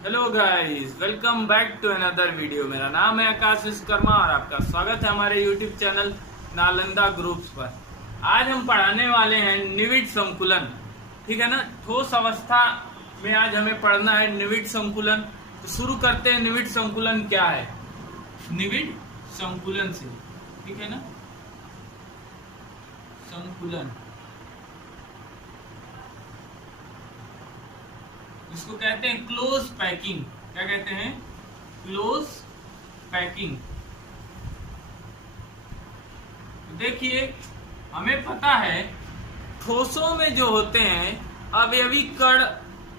Hello guys, welcome back to another video. मेरा नाम है आकाश विश्वकर्मा और आपका स्वागत है हमारे यूट्यूब चैनल नालंदा ग्रुप्स पर। आज हम पढ़ाने वाले हैं निविड संकुलन। ठीक है ना। ठोस अवस्था में आज हमें पढ़ना है निविड संकुलन। तो शुरू करते हैं। निविड संकुलन क्या है? निविड संकुलन से, ठीक है ना। संकुलन इसको कहते हैं क्लोज पैकिंग। क्या कहते हैं? Close packing. देखिए, हमें पता है ठोसों में जो होते हैं अवयवी कण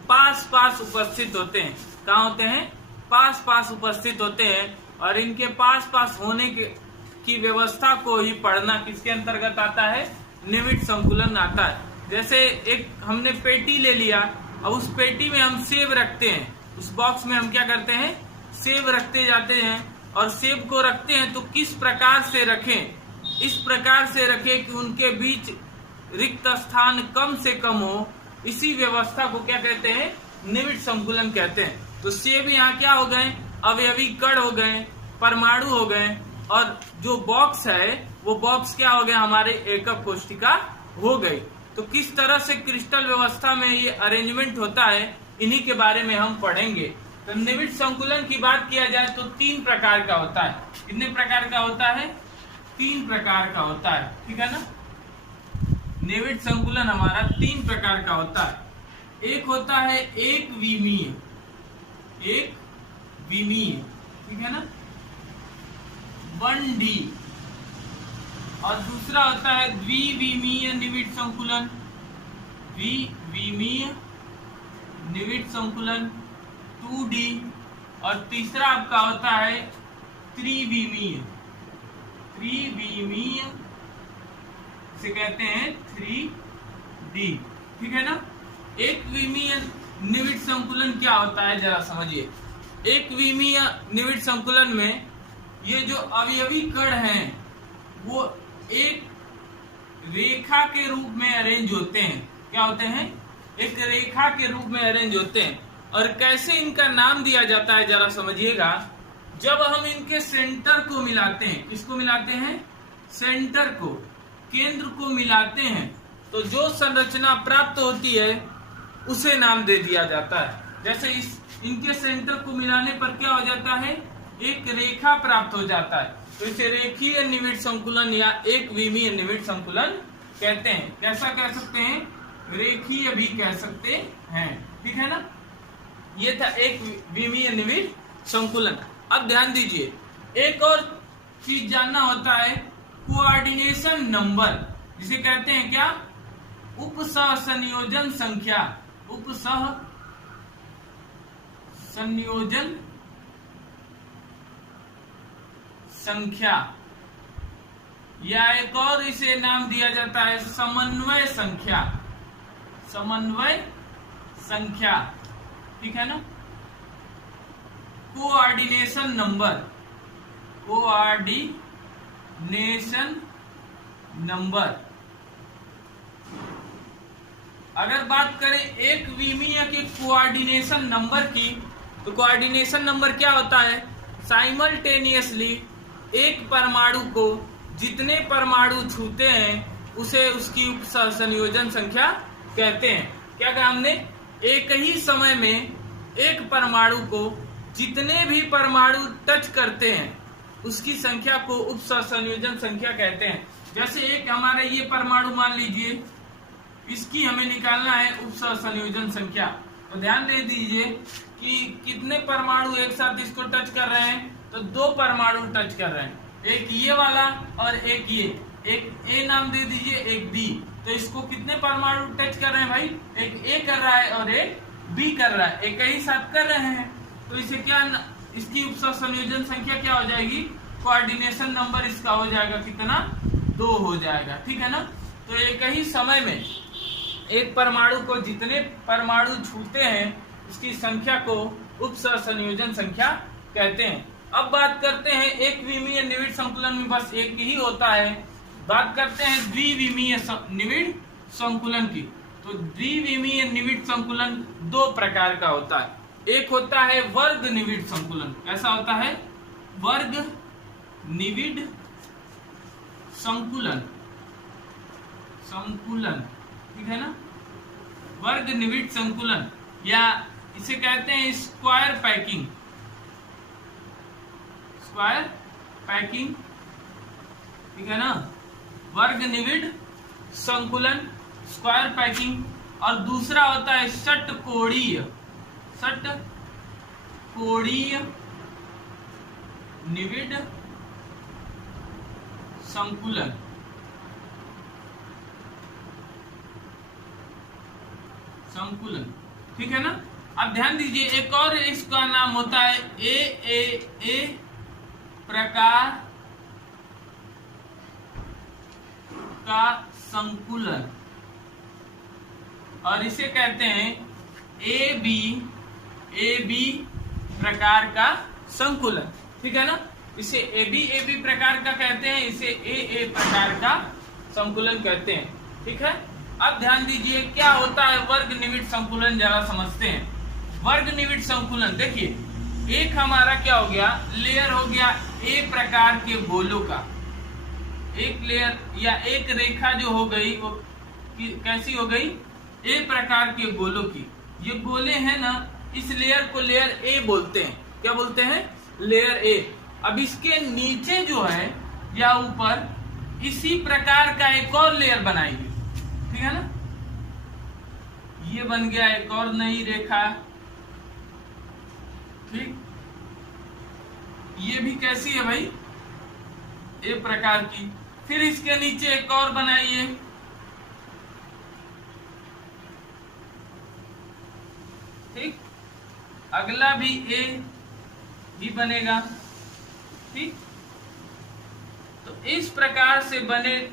पास पास उपस्थित होते हैं। कहाँ होते हैं? पास पास उपस्थित होते हैं। और इनके पास पास होने की व्यवस्था को ही पढ़ना किसके अंतर्गत आता है? निविड संकुलन आता है। जैसे एक हमने पेटी ले लिया, अब उस पेटी में हम सेब रखते हैं। उस बॉक्स में हम क्या करते हैं? सेब रखते जाते हैं। और सेब को रखते हैं तो किस प्रकार से रखें? इस प्रकार से रखें कि उनके बीच रिक्त स्थान कम से कम हो। इसी व्यवस्था को क्या कहते हैं? निविड संकुलन कहते हैं। तो सेब यहाँ क्या हो गए? अवयवी कण हो गए, परमाणु हो गए। और जो बॉक्स है वो बॉक्स क्या हो गया? हमारे एकक कोशिका हो गई। तो किस तरह से क्रिस्टल व्यवस्था में ये अरेंजमेंट होता है, इन्हीं के बारे में हम पढ़ेंगे। तो निविड संकुलन की बात किया जाए तो 3 प्रकार का होता है। कितने प्रकार का होता है? 3 प्रकार का होता है। ठीक है ना। निविड संकुलन हमारा 3 प्रकार का होता है। एक होता है एक विमीय, एक विमीय, ठीक है ना, 1D। और दूसरा होता है द्विविमीय निविड संकुलन, द्विविमीय निविड संकुलन 2D। और तीसरा आपका होता है त्रिविमीय, त्रिविमीय से कहते हैं 3D। ठीक है ना। एक विमीय निविड संकुलन क्या होता है, जरा समझिए। एक विमीय निविड संकुलन में ये जो अवयवी कण हैं वो एक रेखा के रूप में अरेंज होते हैं। क्या होते हैं? एक रेखा के रूप में अरेंज होते हैं। और कैसे इनका नाम दिया जाता है, जरा समझिएगा। जब हम इनके सेंटर को मिलाते हैं, किसको मिलाते हैं? सेंटर को, केंद्र को मिलाते हैं, तो जो संरचना प्राप्त होती है उसे नाम दे दिया जाता है। जैसे इनके सेंटर को मिलाने पर क्या हो जाता है? एक रेखा प्राप्त हो जाता है। तो इसे रेखीय निविड संकुलन या एक विमीय निविड संकुलन कहते हैं। कैसा कह सकते हैं? रेखीय भी कह सकते हैं। ठीक है ना। ये था एक विमीय निविड संकुलन। अब ध्यान दीजिए, एक और चीज जानना होता है, कोऑर्डिनेशन नंबर, जिसे कहते हैं क्या? उपसह संयोजन संख्या, उपसह संयोजन संख्या, या एक और इसे नाम दिया जाता है समन्वय संख्या, समन्वय संख्या। ठीक है ना। Coordination number, coordination number. अगर बात करें एक विमीय के कोऑर्डिनेशन नंबर की, तो कोऑर्डिनेशन नंबर क्या होता है? साइमल्टेनियसली एक परमाणु को जितने परमाणु छूते हैं उसे उसकी उपसंयोजन संख्या कहते हैं। क्या कहा हमने? एक ही समय में एक परमाणु को जितने भी परमाणु टच करते हैं उसकी संख्या को उपसंयोजन संख्या कहते हैं। जैसे एक हमारा ये परमाणु मान लीजिए, इसकी हमें निकालना है उपसंयोजन संख्या। तो ध्यान दे दीजिए कि कितने परमाणु एक साथ इसको टच कर रहे हैं। तो 2 परमाणु टच कर रहे हैं, एक ये वाला और एक ये। एक ए नाम दे दीजिए, एक बी। तो इसको कितने परमाणु टच कर रहे हैं भाई? एक ए कर रहा है और एक बी कर रहा है, एक ही साथ कर रहे हैं। तो इसे क्या, इसकी उपसंयोजन संख्या क्या हो जाएगी? कोऑर्डिनेशन नंबर इसका हो जाएगा कितना? 2 हो जाएगा। ठीक है ना। तो एक ही समय में एक परमाणु को जितने परमाणु छूते हैं उसकी संख्या को उपसंयोजन संख्या कहते हैं। अब बात करते हैं एक विमीय निविड संकुलन में बस एक ही होता है। बात करते हैं द्विविमीय निविड संकुलन की। तो द्विविमीय निविड संकुलन 2 प्रकार का होता है। एक होता है वर्ग निविड संकुलन। कैसा होता है? वर्ग निविड संकुलन, संकुलन, ठीक है ना, वर्ग निविड संकुलन, या इसे कहते हैं स्क्वायर पैकिंग, स्क्वायर पैकिंग, ठीक है ना, वर्ग निविड संकुलन, स्क्वायर पैकिंग। और दूसरा होता है षटकोणीय, षटकोणीय निविड संकुलन, संकुलन, ठीक है ना। अब ध्यान दीजिए, एक और इसका नाम होता है ए प्रकार का संकुलन, और इसे कहते हैं ए बी प्रकार का संकुलन, ठीक है ना। इसे ए बी प्रकार का कहते हैं, इसे ए प्रकार का संकुलन कहते हैं, ठीक है। अब ध्यान दीजिए क्या होता है वर्ग निविड संकुलन, जरा समझते हैं। वर्ग निविड संकुलन देखिए, एक हमारा क्या हो गया, लेयर हो गया ए प्रकार के गोलों का, एक लेयर या एक रेखा जो हो गई वो कैसी हो गई, ए प्रकार के गोलों की। ये गोले हैं ना, इस लेयर को लेयर ए बोलते हैं। क्या बोलते हैं? Layer A. अब इसके नीचे जो है या ऊपर इसी प्रकार का एक और लेयर बनाएंगे, ठीक है ना। ये बन गया एक और नई रेखा, ठीक। ये भी कैसी है भाई, ए प्रकार की। फिर इसके नीचे एक और बनाइए, ठीक। अगला भी ए ही बनेगा, ठीक। तो इस प्रकार से बने,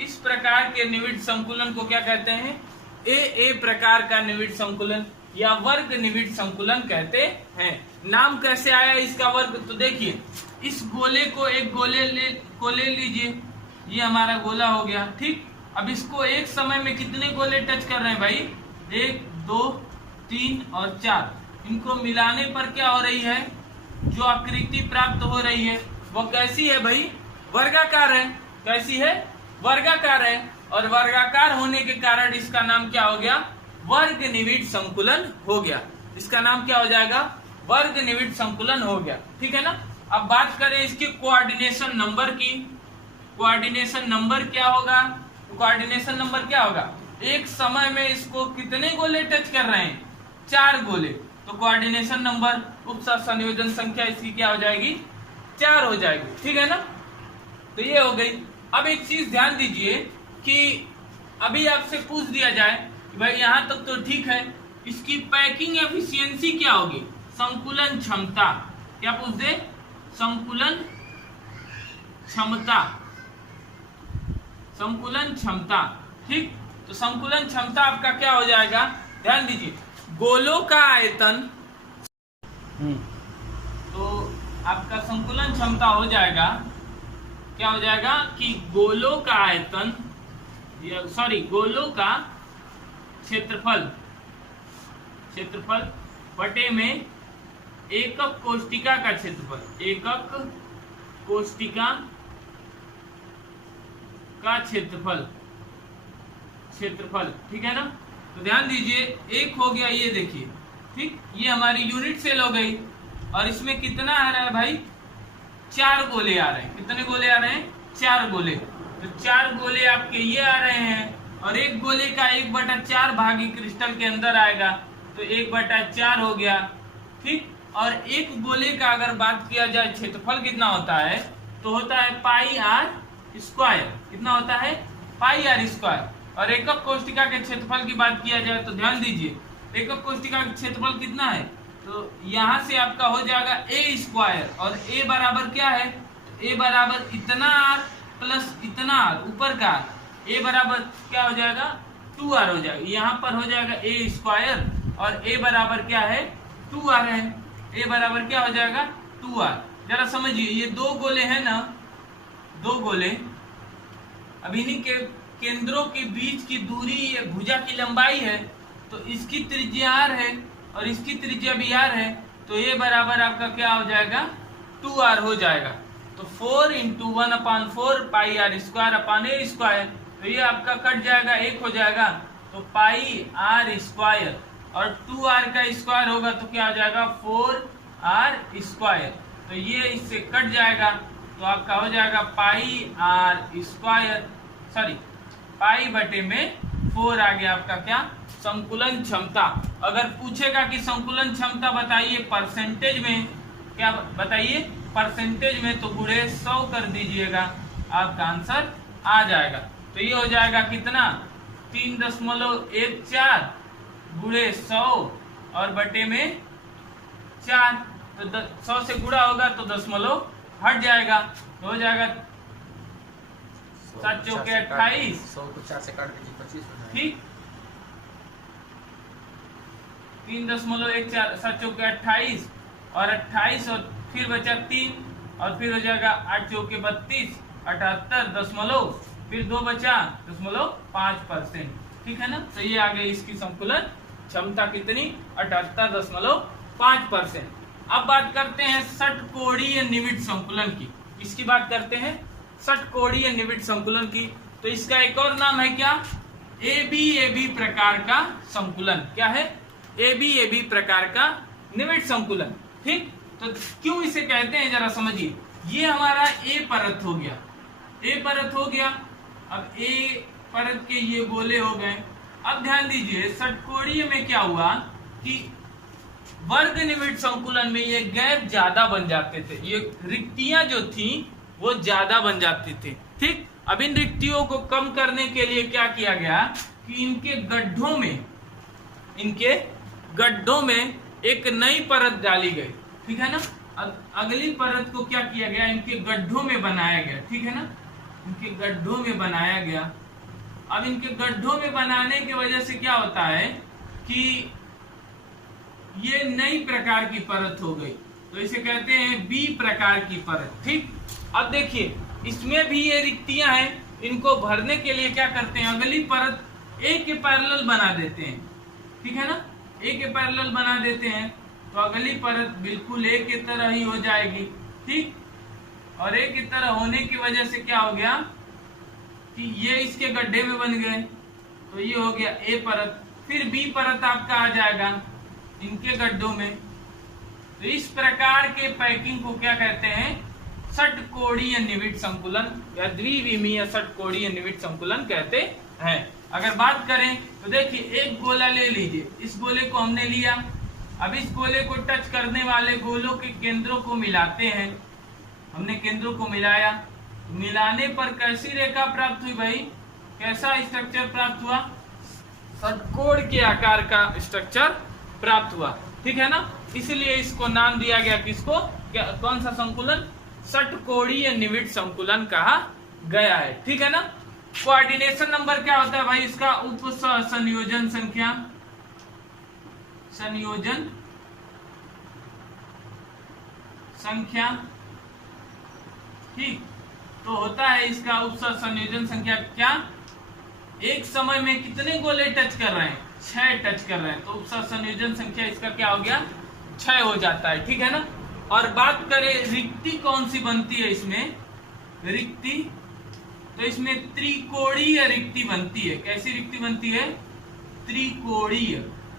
इस प्रकार के निविड संकुलन को क्या कहते हैं? ए प्रकार का निविड संकुलन या वर्ग निविड संकुलन कहते हैं। नाम कैसे आया इसका वर्ग? तो देखिए, इस गोले को एक गोले ले लीजिए, ये हमारा गोला हो गया, ठीक। अब इसको एक समय में कितने गोले टच कर रहे हैं भाई? 1 2 3 और 4। इनको मिलाने पर क्या हो रही है? जो आकृति प्राप्त हो रही है वो कैसी है भाई? वर्गाकार है। कैसी है? वर्गाकार है। और वर्गाकार होने के कारण इसका नाम क्या हो गया? वर्ग निविड संकुलन हो गया। इसका नाम क्या हो जाएगा? वर्ग निविड संकुलन हो गया, ठीक है ना। अब बात करें इसके कोऑर्डिनेशन नंबर की। कोऑर्डिनेशन नंबर क्या होगा? कोऑर्डिनेशन नंबर क्या होगा? एक समय में इसको कितने गोले टच कर रहे हैं? 4 गोले। तो कोऑर्डिनेशन नंबर, उपसर्ग संयोजन संख्या इसकी क्या हो जाएगी? 4 हो जाएगी, ठीक है ना। तो ये हो गई। अब एक चीज ध्यान दीजिए कि अभी आपसे पूछ दिया जाए कि भाई यहां तक तो ठीक है, इसकी पैकिंग एफिशिएंसी क्या होगी? संकुलन क्षमता। क्या पूछ दे? संकुलन क्षमता, संकुलन क्षमता, ठीक। तो संकुलन क्षमता आपका क्या हो जाएगा? ध्यान दीजिए, गोलों का आयतन, तो आपका संकुलन क्षमता हो जाएगा, क्या हो जाएगा कि गोलों का आयतन, गोलों का क्षेत्रफल, क्षेत्रफल बटे में एकक कोष्टिका का क्षेत्रफल, एकक कोष्टिका का क्षेत्रफल, क्षेत्रफल, ठीक है ना। तो ध्यान दीजिए, एक हो गया, ये देखिए, ठीक। ये हमारी यूनिट सेल हो गई और इसमें कितना आ रहा है भाई? 4 गोले आ रहे हैं। कितने गोले आ रहे हैं? 4 गोले। तो 4 गोले आपके ये आ रहे हैं और एक गोले का 1/4 भागी क्रिस्टल के अंदर आएगा, तो 1/4 हो गया, ठीक। और एक गोले का अगर बात किया जाए क्षेत्रफल कितना होता है, तो होता है पाई आर स्क्वायर। कितना होता है? पाई आर स्क्वायर। और एकक कोष्टिका के क्षेत्रफल की बात किया जाए तो ध्यान दीजिए, एकक कोष्टिका का क्षेत्रफल कितना है? तो यहाँ से आपका हो जाएगा ए स्क्वायर, और ए बराबर क्या है? ए बराबर इतना आर प्लस इतना आर, ऊपर का ए बराबर क्या हो जाएगा? 2r हो जाएगा। यहाँ पर हो जाएगा ए स्क्वायर और ए बराबर क्या है? 2r है। ए बराबर क्या हो जाएगा? 2r। जरा समझिए, ये 2 गोले हैं ना, 2 गोले, अब इन्हीं के केंद्रों के बीच की दूरी, ये भुजा की लंबाई है, तो इसकी त्रिज्या r है और इसकी त्रिज्या भी r है, तो ये बराबर आपका क्या हो जाएगा 2r हो जाएगा। तो 4 × 1/4 पाई r square upon a square, तो ये आपका कट जाएगा, एक हो जाएगा, तो पाई r स्क्वायर और 2r का स्क्वायर होगा तो क्या हो जाएगा 4r स्क्वायर, तो ये इससे कट जाएगा, तो आपका हो जाएगा पाई r स्क्वायर, सॉरी पाई बटे में 4 आ गया आपका क्या संकुलन क्षमता। अगर पूछेगा कि संकुलन क्षमता बताइए परसेंटेज में, क्या बताइए परसेंटेज में, तो गुणे 100 कर दीजिएगा, आपका आंसर आ जाएगा। तो ये हो जाएगा कितना 3.14 गुणे 100 और बटे में 4, तो 100 से गुणा होगा तो दशमलव हट जाएगा, तो हो जाएगा 7 चौके 28, 100 को 4 से काट दीजिए 25 हो जाएगा। ठीक 3.14 7 चौके 28 और 28 और फिर बचा 3 और फिर हो जाएगा 8 चौके 32 78 दशमलव फिर 2 बचा 0.5%, ठीक है ना। तो ये आ गई इसकी संकुलन क्षमता कितनी 78.5%। अब बात करते हैं षटकोणीय निविड़ संकुलन की, इसकी बात करते हैं षटकोणीय निविड़ संकुलन की। तो इसका एक और नाम है क्या एबी प्रकार का संकुलन, क्या है एबी प्रकार का निविड़ संकुलन, ठीक। तो क्यों इसे कहते हैं जरा समझिए, ये हमारा ए परत हो गया, ए परत हो गया, अब ए परत के ये गोले हो गए। अब ध्यान दीजिए षटकोणीय में क्या हुआ कि वर्ग निविड़ संकुलन में ये गैप ज्यादा बन जाते थे, ये रिक्तियां जो थी वो ज्यादा बन जाती थी, ठीक। अब इन रिक्तियों को कम करने के लिए क्या किया गया कि इनके गड्ढों में एक नई परत डाली गई, ठीक है ना। अगली परत को क्या किया गया इनके गड्ढों में बनाया गया, ठीक है ना, इनके गड्ढों में बनाया गया। अब इनके गड्ढों में बनाने की वजह से क्या होता है कि ये नई प्रकार की परत हो गई, तो इसे कहते हैं बी प्रकार की परत, ठीक। अब देखिए इसमें भी ये रिक्तियां हैं, इनको भरने के लिए क्या करते हैं अगली परत ए के पैरेलल बना देते हैं, ठीक है ना, ए के पैरेलल बना देते हैं, तो अगली परत बिल्कुल ए की तरह ही हो जाएगी, ठीक। और ए की तरह होने की वजह से क्या हो गया कि ये इसके गड्ढे में बन गए, तो ये हो गया ए परत। फिर बी परत आपका आ जाएगा इनके गड्ढों में। तो इस प्रकार के पैकिंग को क्या कहते हैं षटकोणीय निविड़ संकुलन या द्विविमीय षटकोणीय निविड़ संकुलन कहते हैं। अगर बात करें तो देखिए एक गोला ले लीजिए, इस गोले को हमने लिया, अब इस गोले को टच करने वाले गोलों के केंद्रों को मिलाते हैं, हमने केंद्रों को मिलाया, मिलाने पर कैसी रेखा प्राप्त हुई भाई, कैसा स्ट्रक्चर प्राप्त हुआ षटकोण के आकार का स्ट्रक्चर प्राप्त हुआ, ठीक है ना। इसलिए इसको नाम दिया गया किसको, क्या कौन सा संकुलन षटकोणीय निविड़ संकुलन कहा गया है, ठीक है ना। कोऑर्डिनेशन नंबर क्या होता है भाई इसका उप संयोजन संख्या, संयोजन संख्या, ठीक। तो होता है इसका उप संयोजन संख्या क्या, एक समय में कितने गोले टच कर रहे हैं 6 टच कर रहे हैं, तो उप संयोजन संख्या इसका क्या हो गया 6 हो जाता है, ठीक है ना। और बात करें रिक्ति कौन सी बनती है इसमें, रिक्ति तो इसमें त्रिकोणीय रिक्ति बनती है। कैसी रिक्ति बनती है त्रिकोणीय,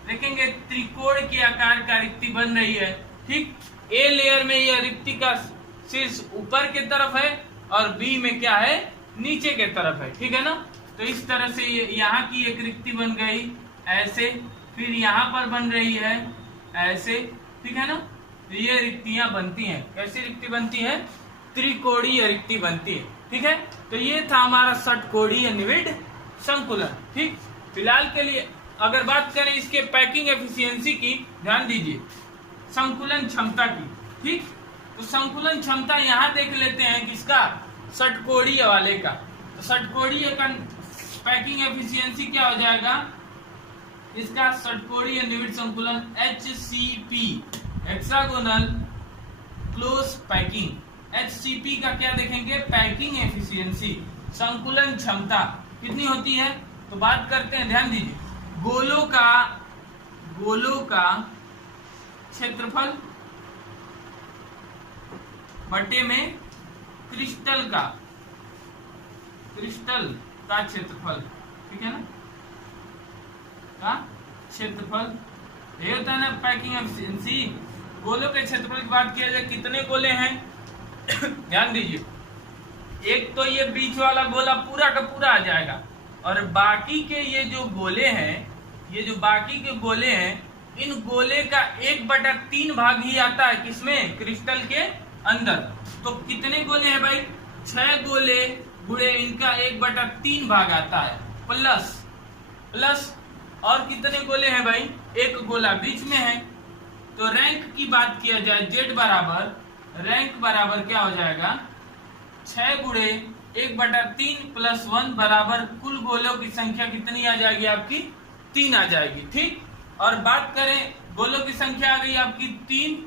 देखेंगे त्रिकोण के आकार का रिक्ति बन रही है, ठीक। ए लेयर में यह रिक्ति का शीर्ष ऊपर के तरफ है और बी में क्या है नीचे के तरफ है, ठीक है ना। तो इस तरह से यहाँ की एक रिक्ति बन गई ऐसे, फिर यहाँ पर बन रही है ऐसे, ठीक है ना। तो ये रिक्तियां बनती हैं, कैसी रिक्ति बनती है त्रिकोणीय रिक्ति बनती है, ठीक है। तो ये था हमारा षटकोणीय निविड़ संकुलन, ठीक। फिलहाल के लिए अगर बात करें इसके पैकिंग एफिशिएंसी की, ध्यान दीजिए संकुलन क्षमता की, ठीक। तो संकुलन क्षमता यहाँ देख लेते हैं किसका षटकोणीय वाले का। तो षटकोणीय का पैकिंग एफिशिएंसी क्या हो जाएगा इसका षटकोणीय निविड़ संकुलन HCP hexagonal close packing, HCP का क्या देखेंगे पैकिंग एफिशिएंसी, संकुलन क्षमता कितनी होती है। तो बात करते हैं, ध्यान दीजिए गोलों का क्षेत्रफल बटे में क्रिस्टल का क्षेत्रफल, ठीक है ना, का क्षेत्रफल। ये होता है ना पैकिंग एफिशिएंसी। गोलों के क्षेत्रफल की बात किया जाए, कितने गोले हैं ध्यान दीजिए, एक तो ये बीच वाला गोला पूरा का पूरा आ जाएगा, और बाकी के ये जो गोले हैं, ये जो बाकी के गोले हैं, इन गोले का 1/3 भाग ही आता है किसमें, क्रिस्टल के अंदर। तो कितने गोले हैं भाई, 6 गोले गुणे इनका 1/3 भाग आता है, प्लस और कितने गोले हैं भाई, एक गोला बीच में है। तो रैंक की बात किया जाए, जेड बराबर रैंक बराबर क्या हो जाएगा, 6 गुणे 1/3 + 1 बराबर कुल गोलों की संख्या कितनी आ जाएगी आपकी, 3 आ जाएगी, ठीक। और बात करें गोलों की संख्या आ गई आपकी 3,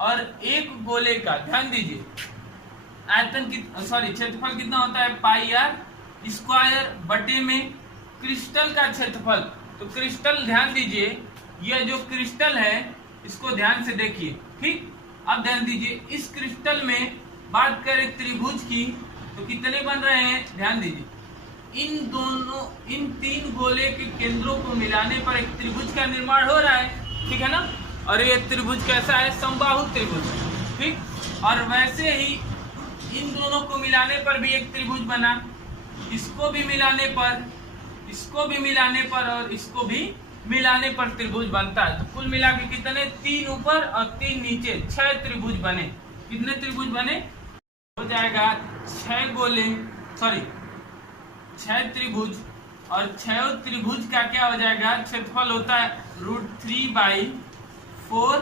और एक गोले का ध्यान दीजिए आयतन की क्षेत्रफल कितना होता है, πr² बटे में क्रिस्टल का क्षेत्रफल। तो क्रिस्टल ध्यान दीजिए, यह जो क्रिस्टल है इसको ध्यान से देखिए, ठीक। अब ध्यान दीजिए, इस क्रिस्टल में बात करें त्रिभुज की तो कितने बन रहे हैं, ध्यान दीजिए, इन 3 गोले के केंद्रों को मिलाने पर एक त्रिभुज का निर्माण हो रहा है, ठीक है ना। और ये त्रिभुज कैसा है, समबाहु त्रिभुज, ठीक। और वैसे ही इन दोनों को मिलाने पर भी एक त्रिभुज बना, इसको भी मिलाने पर, इसको भी मिलाने पर और इसको भी मिलाने पर त्रिभुज बनता है। तो कुल मिला के कितने, 3 ऊपर और 3 नीचे, 6 त्रिभुज बने। कितने त्रिभुज बने, हो जाएगा 6 त्रिभुज, और 6 त्रिभुज का क्या हो जाएगा, क्षेत्रफल होता है √3/4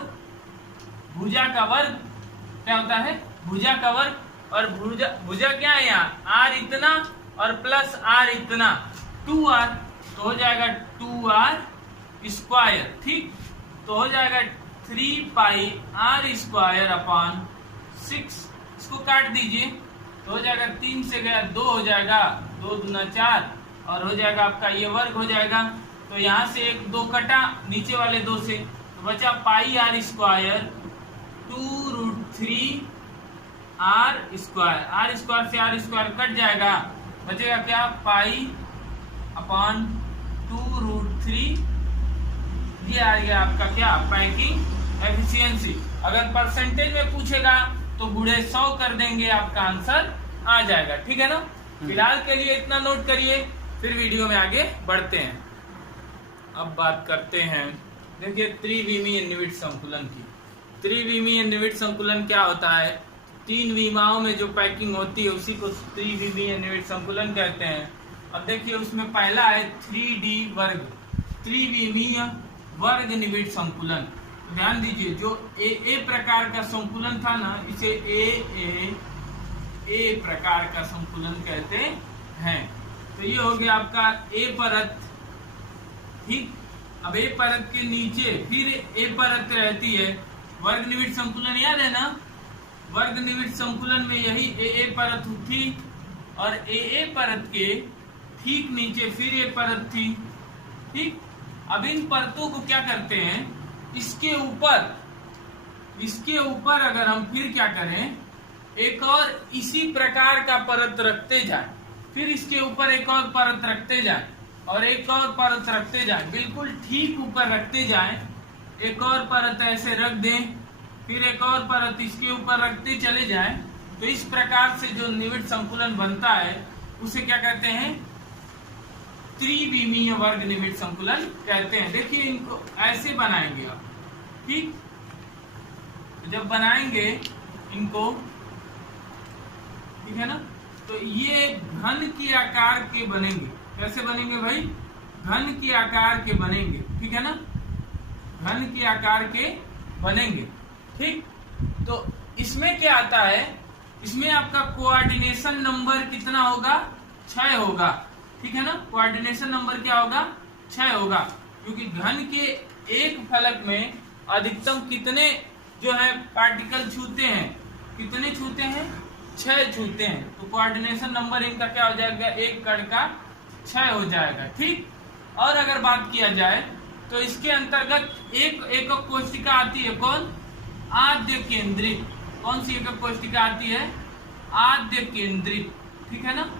भुजा का वर्ग, क्या होता है, भुजा का वर्ग। और भुजा क्या है यहाँ, r इतना और प्लस r इतना, 2r, तो हो जाएगा 2r², ठीक। तो हो जाएगा 3πr²/6, इसको काट दीजिए तो हो जाएगा, 3 से गया 2 हो जाएगा, 2 दूना 4, और हो जाएगा आपका ये वर्ग हो जाएगा। तो यहाँ से 1 2 कटा, नीचे वाले 2 से, तो बचा πr² 2√3r², r² से r² कट जाएगा, बचेगा क्या, π/2√3। ये आ गया आपका क्या, पैकिंग एफिशिएंसी। अगर परसेंटेज में पूछेगा तो गुणे 100 कर देंगे, आपका आंसर आ जाएगा, ठीक है ना। फिलहाल के लिए इतना नोट करिए, फिर वीडियो में आगे बढ़ते हैं। अब बात करते हैं, देखिए त्रिविमीय निविड़ संकुलन की। त्रिविमीय निविड़ संकुलन क्या होता है, 3 विमाओं में जो पैकिंग होती है उसी को त्रिविमीय निविड़ संकुलन कहते हैं। अब देखिए उसमें पहला है 3D वर्ग, त्रिविमीय वर्ग निविड़ संकुलन। ध्यान दीजिए, जो ए प्रकार का संकुलन था ना, इसे ए प्रकार का संकुलन कहते हैं। तो ये हो गया आपका ए परत, ठीक। अब ए परत के नीचे फिर ए परत रहती है, वर्ग निविड़ संकुलन याद है ना, वर्ग निविड़ संकुलन में यही ए परत थी, और ए परत के ठीक नीचे फिर ए परत थी, ठीक। अब इन परतों को क्या करते हैं, इसके ऊपर अगर हम फिर क्या करें, एक और इसी प्रकार का परत रखते जाएं, फिर इसके ऊपर एक और परत रखते जाएं, और एक और परत रखते जाएं, बिल्कुल ठीक ऊपर रखते जाएं, एक और परत ऐसे रख दें, फिर एक और परत इसके ऊपर रखते चले जाएं, तो इस प्रकार से जो निविड़ संकुलन बनता है उसे क्या कहते हैं, त्रिविमीय वर्ग निविड़ संकुलन कहते हैं। देखिए इनको ऐसे बनाएंगे आप, ठीक। जब बनाएंगे इनको, ठीक है ना, तो ये घन के आकार के बनेंगे। कैसे बनेंगे भाई, घन के आकार के बनेंगे, ठीक है ना, घन के आकार के बनेंगे, ठीक। तो इसमें क्या आता है, इसमें आपका कोऑर्डिनेशन नंबर कितना होगा, 6 होगा, ठीक है ना। कोऑर्डिनेशन नंबर क्या होगा, 6 होगा, क्योंकि घन के एक फलक में अधिकतम कितने जो है पार्टिकल छूते हैं, कितने छूते हैं, 6 छूते हैं। तो कोऑर्डिनेशन नंबर इनका क्या हो जाएगा, एक कण का 6 हो जाएगा, ठीक। और अगर बात किया जाए तो इसके अंतर्गत एक एकक कोशिका आती है, कौन? आद्य केंद्रित। कौन सी एकक कोशिका आती है? आद्य केंद्रित, ठीक है ना,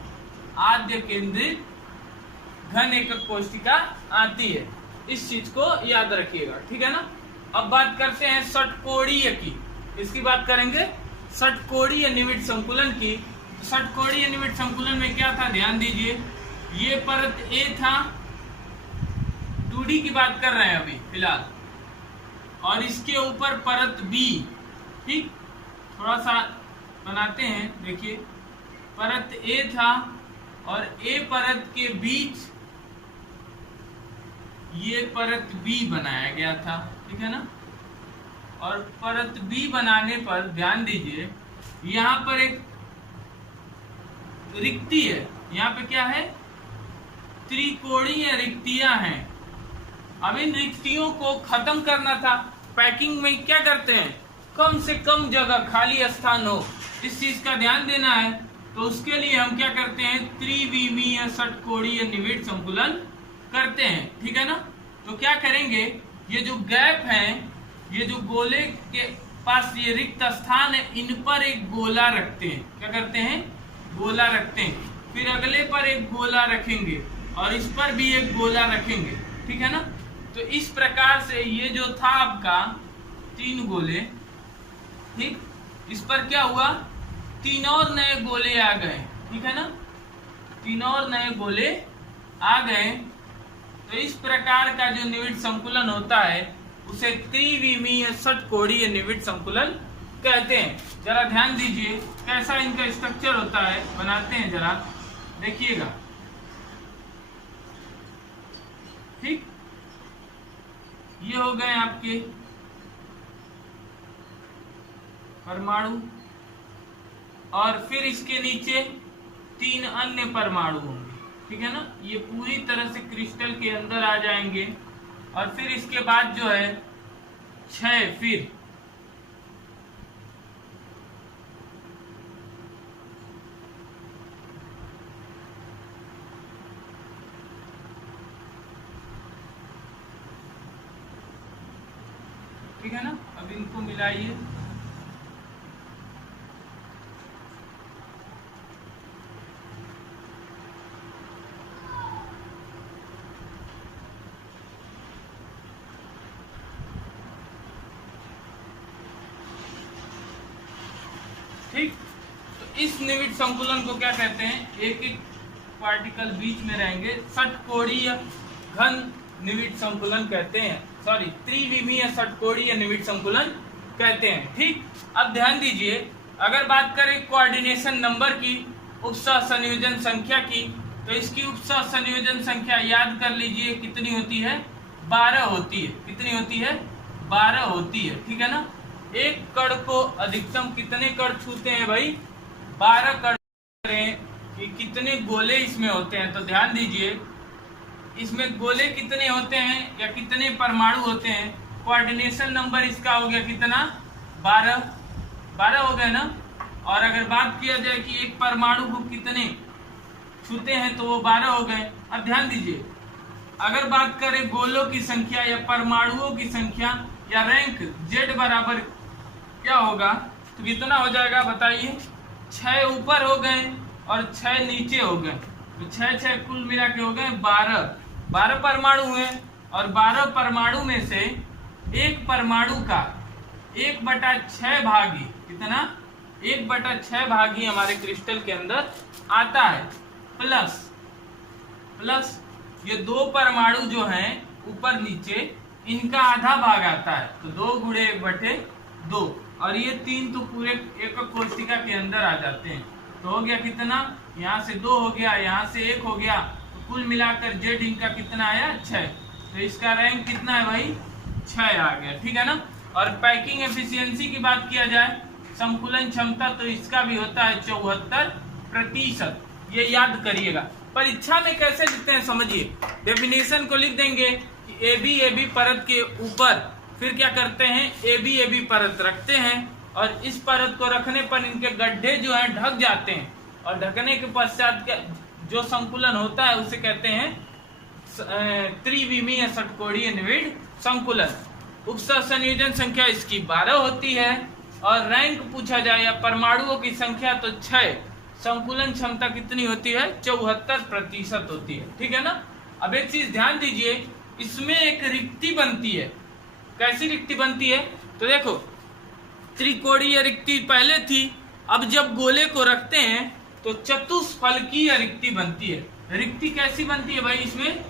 आद्य केंद्रित घन एकक कोशिका आती है। इस चीज को याद रखिएगा, ठीक है ना। अब बात करते हैं षटकोणीय की, इसकी बात करेंगे षटकोणीय निविड़ संकुलन की। षटकोणीय निविड़ संकुलन में क्या था, ध्यान दीजिए, ये परत ए था, 2D की बात कर रहे हैं अभी फिलहाल, और इसके ऊपर परत बी, ठीक, थोड़ा सा बनाते हैं, देखिए परत ए था और ए परत के बीच ये परत बी बनाया गया था, ठीक है ना। और परत बी बनाने पर ध्यान दीजिए यहाँ पर एक रिक्ति है, यहाँ पे क्या है, त्रिकोणीय रिक्तियां हैं। अब इन रिक्तियों को खत्म करना था। पैकिंग में क्या करते हैं, कम से कम जगह खाली स्थान हो, इस चीज का ध्यान देना है। तो उसके लिए हम क्या करते हैं, त्रिविमीय षटकोणीय निविड़ संकुलन करते हैं, ठीक है ना। तो क्या करेंगे, ये जो गैप है, ये जो गोले के पास ये रिक्त स्थान है, इन पर एक गोला रखते हैं। क्या करते हैं, गोला रखते हैं। फिर अगले पर एक गोला रखेंगे और इस पर भी एक गोला रखेंगे, ठीक है ना। तो इस प्रकार से ये जो था आपका 3 गोले, ठीक, इस पर क्या हुआ, 3 और नए गोले आ गए, ठीक है ना, 3 और नए गोले आ गए। तो इस प्रकार का जो निविड़ संकुलन होता है उसे त्रिविमीय षटकोणीय निविड़ संकुलन कहते हैं। जरा ध्यान दीजिए कैसा इनका स्ट्रक्चर होता है, बनाते हैं, जरा देखिएगा, ठीक। ये हो गए आपके परमाणु, और फिर इसके नीचे 3 अन्य परमाणु होंगे, ठीक है ना। ये पूरी तरह से क्रिस्टल के अंदर आ जाएंगे। और फिर इसके बाद जो है 6, फिर ठीक है ना। अब इनको मिलाइए, ठीक। तो इस निविड़ संकुलन को क्या कहते हैं, एक एक पार्टिकल बीच में रहेंगे, षटकोणीय घन निविड़ संकुलन कहते हैं, सॉरी त्रिविमीय षटकोणीय निविड़ संकुलन कहते हैं, ठीक। अब ध्यान दीजिए, अगर बात करें कोऑर्डिनेशन नंबर की, उपसह संयोजन संख्या की, तो इसकी उपसह संयोजन संख्या याद कर लीजिए कितनी होती है, 12 होती है। कितनी होती है, 12 होती है, ठीक है ना। एक कण को अधिकतम कितने कण छूते हैं भाई, 12 कण। कि कितने गोले इसमें होते हैं, तो ध्यान दीजिए इसमें गोले कितने होते हैं या कितने परमाणु होते हैं। कोऑर्डिनेशन नंबर इसका हो गया कितना, 12 हो गए ना। और अगर बात किया जाए कि एक परमाणु को कितने छूते हैं, तो वो 12 हो गए। अब ध्यान दीजिए, अगर बात करें गोलों की संख्या या परमाणुओं की संख्या या रैंक, Z बराबर क्या होगा, तो कितना हो जाएगा बताइए, 6 ऊपर हो गए और 6 नीचे हो गए, तो 6 कुल मिला के हो गए 12 परमाणु हैं। और 12 परमाणु में से एक परमाणु का 1/6 भागी, कितना, 1/6 भागी हमारे क्रिस्टल के अंदर आता है। प्लस ये 2 परमाणु जो हैं ऊपर नीचे, इनका आधा भाग आता है, तो 2 × 1/2, और ये 3 तो पूरे एकक कोशिका के अंदर आ जाते हैं। तो हो गया कितना, यहाँ से 2 हो गया, यहाँ से 1 हो गया, तो कुल मिलाकर Z इनका कितना आया, 6। तो इसका रैंक कितना है भाई, 6 आ गया, ठीक है ना। और पैकिंग एफिशिएंसी की बात किया जाए, संकुलन क्षमता, तो इसका भी होता है 74%। ये याद करिएगा। परीक्षा में कैसे लिखते हैं समझिए, डेफिनेशन को लिख देंगे कि AB परत के ऊपर फिर क्या करते हैं, AB परत रखते हैं, और इस परत को रखने पर इनके गड्ढे जो हैं ढक जाते हैं, और ढकने के पश्चात जो संकुलन होता है उसे कहते हैं त्रिविमीय षटकोणीय निविड़ संकुलन। उपसह संयोजन संख्या इसकी 12 होती है और रैंक पूछा जाए या परमाणुओं की संख्या तो 6। संकुलन क्षमता कितनी होती है? 74% होती है। ठीक है ना। अब एक चीज ध्यान दीजिए, इसमें एक रिक्ति बनती है। कैसी रिक्ति बनती है? तो देखो, त्रिकोणीय रिक्ति पहले थी, अब जब गोले को रखते हैं तो चतुष्फलकीय रिक्ति बनती है। रिक्ति कैसी बनती है भाई? इसमें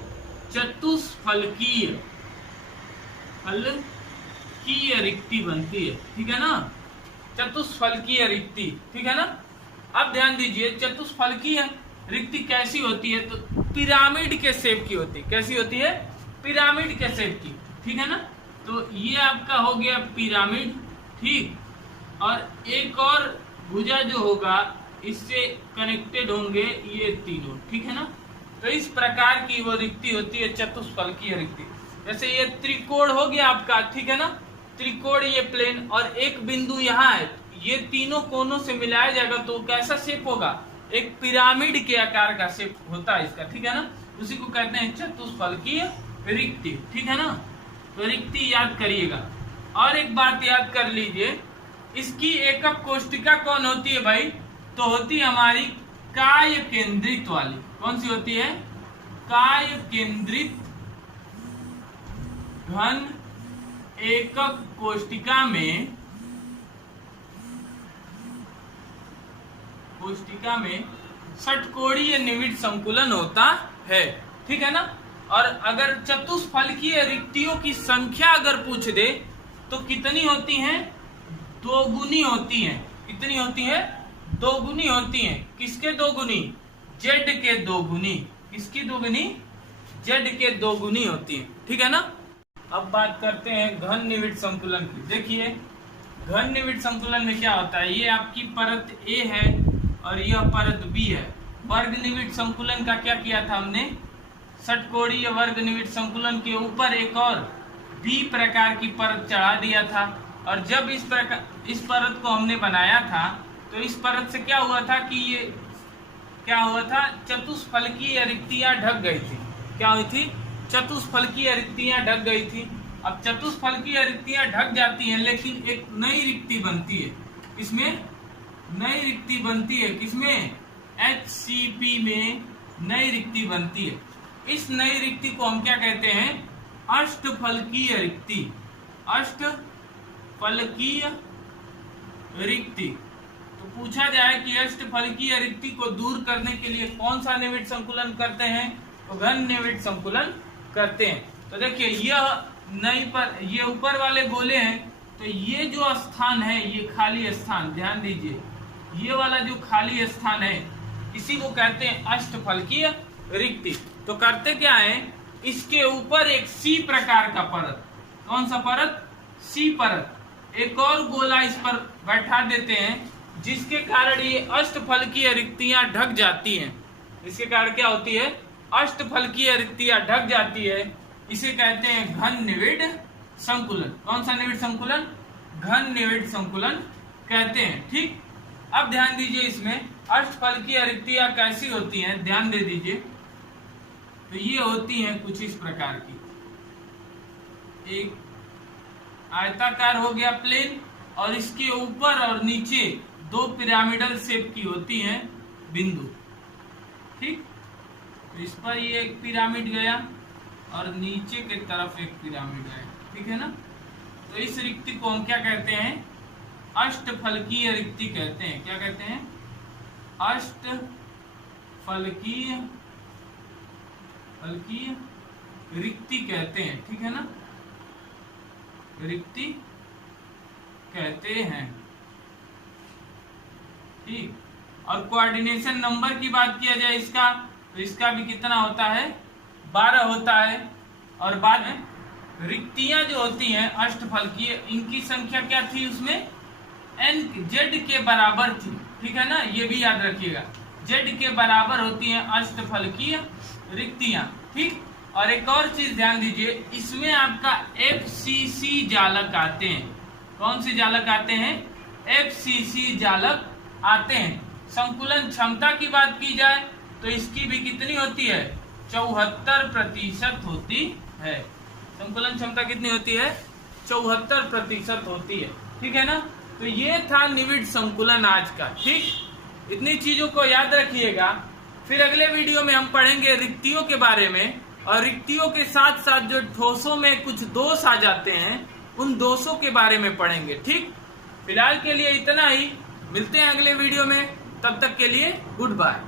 चतुष्फलकीय रिक्ति बनती है। ठीक है ना, चतुष्फलकीय रिक्ति। ठीक है ना। अब ध्यान दीजिए, चतुष्फलकीय रिक्ति कैसी होती है? तो पिरामिड के शेप की होती है। कैसी होती है? पिरामिड के शेप की। ठीक है ना। तो ये आपका हो गया पिरामिड। ठीक, और एक और भुजा जो होगा इससे कनेक्टेड होंगे ये तीनों। ठीक है ना। तो इस प्रकार की वो रिक्ति होती है चतुष्फलकीय रिक्ति। जैसे ये त्रिकोण हो गया आपका। ठीक है ना, त्रिकोण ये प्लेन और एक बिंदु यहाँ है, ये तीनों कोनों से मिलाया जाएगा तो कैसा शेप होगा? एक पिरामिड के आकार का शेप होता है इसका। ठीक है ना, उसी को कहते हैं चतुष्फलकीय रिक्ति। ठीक है ना। तो रिक्ति याद करिएगा। और एक बात याद कर लीजिए, इसकी एकक कोष्टिका कौन होती है भाई? तो होती है हमारी काय केंद्रित वाली। कौन सी होती है? काय केंद्रित घन एकक कोष्टिका में षटकोणीय निविड़ संकुलन होता है। ठीक है ना। और अगर चतुष्फलकीय रिक्तियों की संख्या अगर पूछ दे तो कितनी होती हैं? दोगुनी होती हैं। कितनी होती है? दोगुनी होती हैं। किसके दोगुनी? जेड के दोगुनी। किसकी दोगुनी? जेड के दोगुनी होती है। ठीक है ना। अब बात करते हैं घन निविड़ संकुलन की। देखिए, घन निविड़ संकुलन में क्या होता है? ये आपकी परत ए है और यह परत बी है। वर्ग निविड़ संकुलन का क्या किया था हमने? षटकोणीय वर्ग निविड़ संकुलन के ऊपर एक और बी प्रकार की परत चढ़ा दिया था। और जब इस परत को हमने बनाया था तो इस परत से क्या हुआ था कि ये क्या हुआ था? चतुष्फलकीय रिक्तियां ढक गई थी। क्या हुई थी? चतुष्फलकीय रिक्तियां ढक गई थी। अब चतुष्फलकीय रिक्तियां ढक जाती हैं, लेकिन एक नई रिक्ति बनती है। इसमें नई रिक्ति बनती है। किसमें? HCP में नई रिक्ति बनती है। इस नई रिक्ति को हम क्या कहते हैं? अष्टफलकीय रिक्ति। अष्टफलकीय रिक्ति। तो पूछा जाए कि अष्टफलकीय रिक्ति को दूर करने के लिए कौन सा निविड़ संकुलन करते हैं? तो घन निविड़ संकुलन करते हैं। तो देखिए, यह नई पर ये ऊपर वाले गोले हैं, तो ये जो स्थान है ये खाली स्थान, ध्यान दीजिए, ये वाला जो खाली स्थान है इसी को कहते हैं अष्टफलकीय रिक्ति। तो करते क्या है? इसके ऊपर एक सी प्रकार का परत। कौन सा परत? सी परत। एक और गोला इस पर बैठा देते हैं, जिसके कारण ये अष्टफलकीय रिक्तियां ढक जाती हैं। इसके कारण क्या होती है? अष्टफलकीय रिक्तियां ढक जाती है। इसे कहते हैं घन निविड़ संकुलन। कौन सा निविड़ संकुलन? घन निविड़ संकुलन कहते हैं। ठीक, अब ध्यान दीजिए, इसमें अष्टफलकीय रिक्तियां कैसी होती हैं? ध्यान दे दीजिए। तो ये होती हैं कुछ इस प्रकार की। एक आयताकार हो गया प्लेन, और इसके ऊपर और नीचे दो पिरामिडल शेप की होती हैं बिंदु। ठीक, तो इस पर ये एक पिरामिड गया और नीचे की तरफ एक पिरामिड गया। ठीक है ना। तो इस रिक्ति को हम क्या कहते हैं? अष्टफलकीय रिक्ति कहते हैं। क्या कहते हैं? अष्टफलकीय रिक्ति कहते हैं। ठीक है ना, रिक्ति कहते हैं। ठीक, और कोऑर्डिनेशन नंबर की बात किया जाए इसका, तो इसका भी कितना होता है? 12 होता है। और बाद में रिक्तियां जो होती हैं अष्टफलकीय, इनकी संख्या क्या थी? उसमें n z के बराबर थी। ठीक है ना, ये भी याद रखिएगा, z के बराबर होती हैं अष्टफलकीय रिक्तियां। ठीक, और एक और चीज ध्यान दीजिए, इसमें आपका FCC जालक आते हैं। कौन से जालक आते हैं? FCC जालक आते हैं। संकुलन क्षमता की बात की जाए तो इसकी भी कितनी होती है? 74% होती है। संकुलन क्षमता कितनी होती है? 74% होती है। ठीक है ना। तो ये था निविड संकुलन आज का। ठीक, इतनी चीजों को याद रखिएगा। फिर अगले वीडियो में हम पढ़ेंगे रिक्तियों के बारे में, और रिक्तियों के साथ साथ जो ठोसों में कुछ दोष आ जाते हैं उन दोषों के बारे में पढ़ेंगे। ठीक, फिलहाल के लिए इतना ही। मिलते हैं अगले वीडियो में, तब तक के लिए गुड बाय।